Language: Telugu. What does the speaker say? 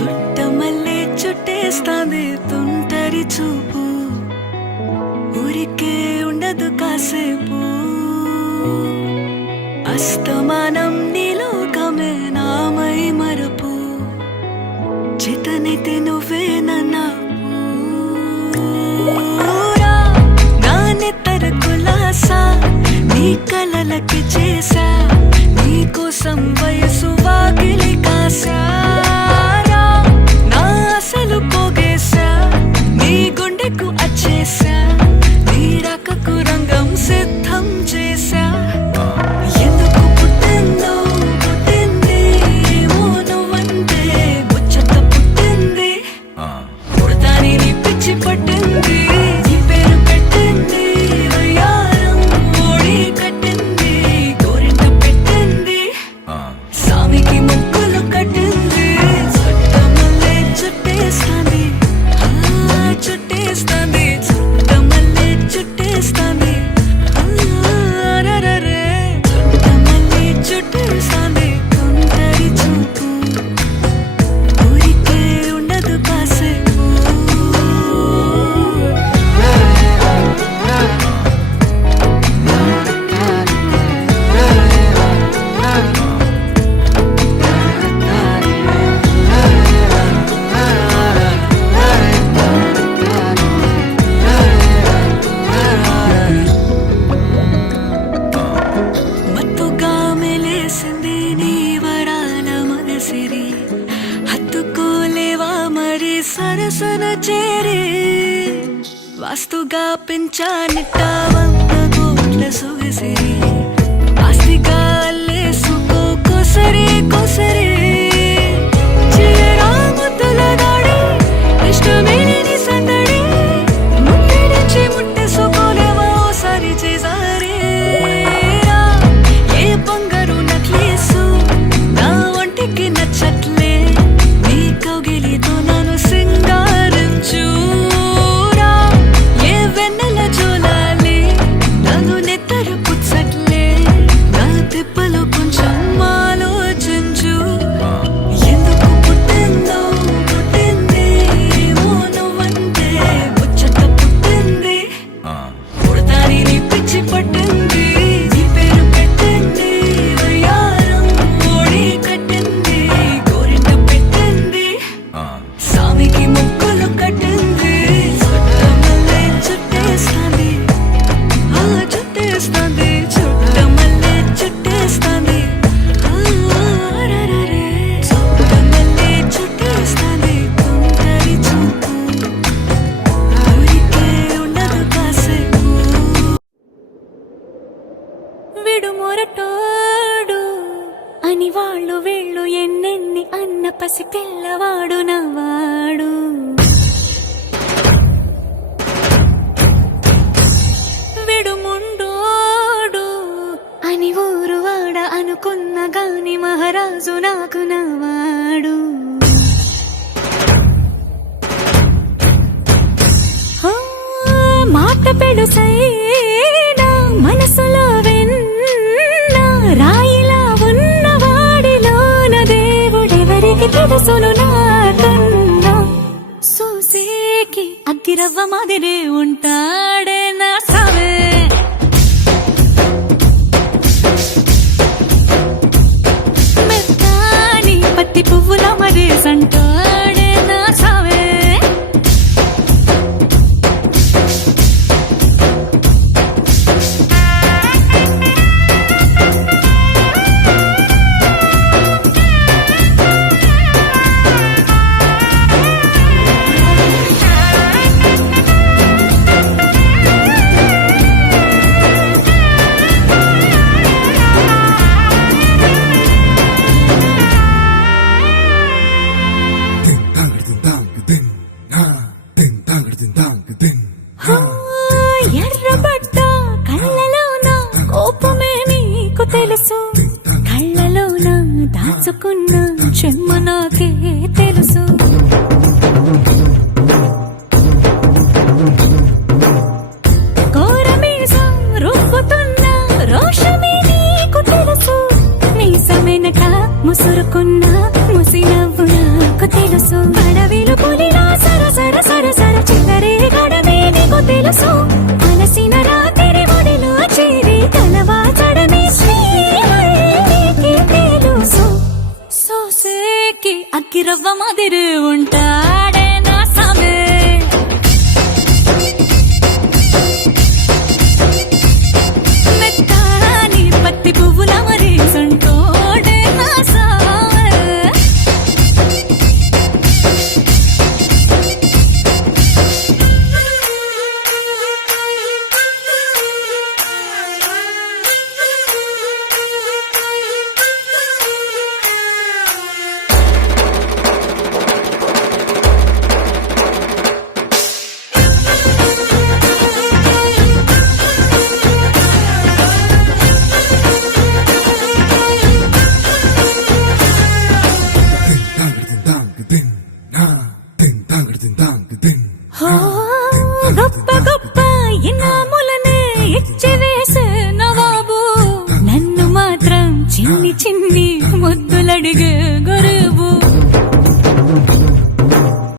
చుట్టమల్లే చుట్టేస్తాంది తుంటరి చూపు, ఊరికే ఉండదు కాసేపు. అస్తమానం నీలోకమే నామై మరపు, చితనైతే నువ్వే నన్నా నానెత్తర కులాసా నీ కలలకి చేసా, నీ కోసం వయసు వాకిలి కాసా. నా అసలు పోగేసా, నీ గుండెకు అచ్చేసా, నీ రకకు రంగం సిద్ధం చేసా. ఎందుకు పుట్టిందో పుట్టింది ఏమో నువ్వంటే ముచ్చట పుట్టింది, పుడతాని నీ పిచ్చి పట్టింది. నీ పేరు పెట్టింది వయ్యారం, ఓడి కట్టింది గోరింట పెట్టింది, సామికి ముక్కులు కట్టింది. చుట్టమల్లే చుట్టేస్తాంది చుట్టేస్తాంది, చుట్టమల్లే చుట్టేస్తాంది. రరరే చుట్టమల్లే చుట్టేస్తాంది తుంటరి చూపు, ఊరికే ఉండదు కాసేపు. మత్తుగా మెలేసింది నీ వరాల మగసిరి, హత్తుకోలేవా మరి సరసన చేరి. వాస్తుగా పెంచానిట్ట 100 కోట్ల సొగసిరి, ఆస్తిగా అల్లేసుకో కొసరి కొసరి. చిల్లరా ముద్దుల దాడి ఇష్టమేని సందడి, ముట్టడించి ముట్టేసుకోలేవా ఓసారి చేసారి. ఏ బంగారు నక్లీసు నా ఒంటికి నచ్చట్లే, నీ కౌగిలితో నన్ను సింగారించురా. ఏ వెన్నెల జోలాలి నన్ను నెత్తర పుచ్చట్లే, నా తిప్పలో కొంచెం ఆలోచించు. ఎందుకు పుట్టిందో పుట్టింది ఏమో నువ్వంటే ముచ్చట పుట్టింది, పుడతాని నీ పిచ్చి పట్టింది. నీ పేరు పెట్టింది వయ్యారం, ఓడి కట్టింది గోరింట పెట్టింది, సామికి ముక్కులు కట్టింది. చుట్టమల్లే చుట్టేస్తాంది చుట్టేస్తాంది, చుట్టమల్లే చుట్టేస్తాంది. రరరే చుట్టమల్లే చుట్టేస్తాంది తుంటరి చూపు, ఊరికే ఉండదు కాసేపు. విడు మొరటోడు అని వాళ్ళు వీళ్ళు ఎన్నెన్ని అన్న పసి పిల్లవాడు నవ్వాడు. విడు ముండోడు అని ఊరు వాడ అనుకున్న గాని మహారాజు నాకు నవ్వాడు. మాట పెడుసైనా మనసులో వెన్న, రాయిలా ఉన్నవాడిలోన దేవుడెవరికి తెలుసును నాకన్నా. సూసేకి అగ్గిరవ్వ మాదిరే ఉంటాడే నా సామే, మెత్తాని పత్తి పువ్వుల మరేసంటాడే నా సామే. ఎర్రబడ్డ కళ్ళలోన కోపమే నీకు తెలుసు, కళ్ళలోన దాచుకున్న చెమ్మ నాకే తెలుసు. కోరమీసం రుబ్బుతున్న రోషమే నీకు తెలుసు, మీసమెనక ముసురుకున్న ముసి నవ్వు నాకు నీకు తెలుసు అడవిలు పులిలా సర సర సర సర చిల్లరే గడమే నీకు తెలుసు అలసిన రాత్రి ఒడిలో చేరి కలవాచడమే శ్రీహరికి తెలుసు సోసేకి అక్కిరవ్వ మాదిరి ఉంటాడే నా సామే మెత్తాని పత్తి పువ్వుల మరి సంటోడే నా సామే హో, గొప్ప గొప్ప ఇనాములనే ఇచ్చి వేసే నవాబు నన్ను మాత్రం చిన్ని చిన్ని ముద్దులడిగే గురువు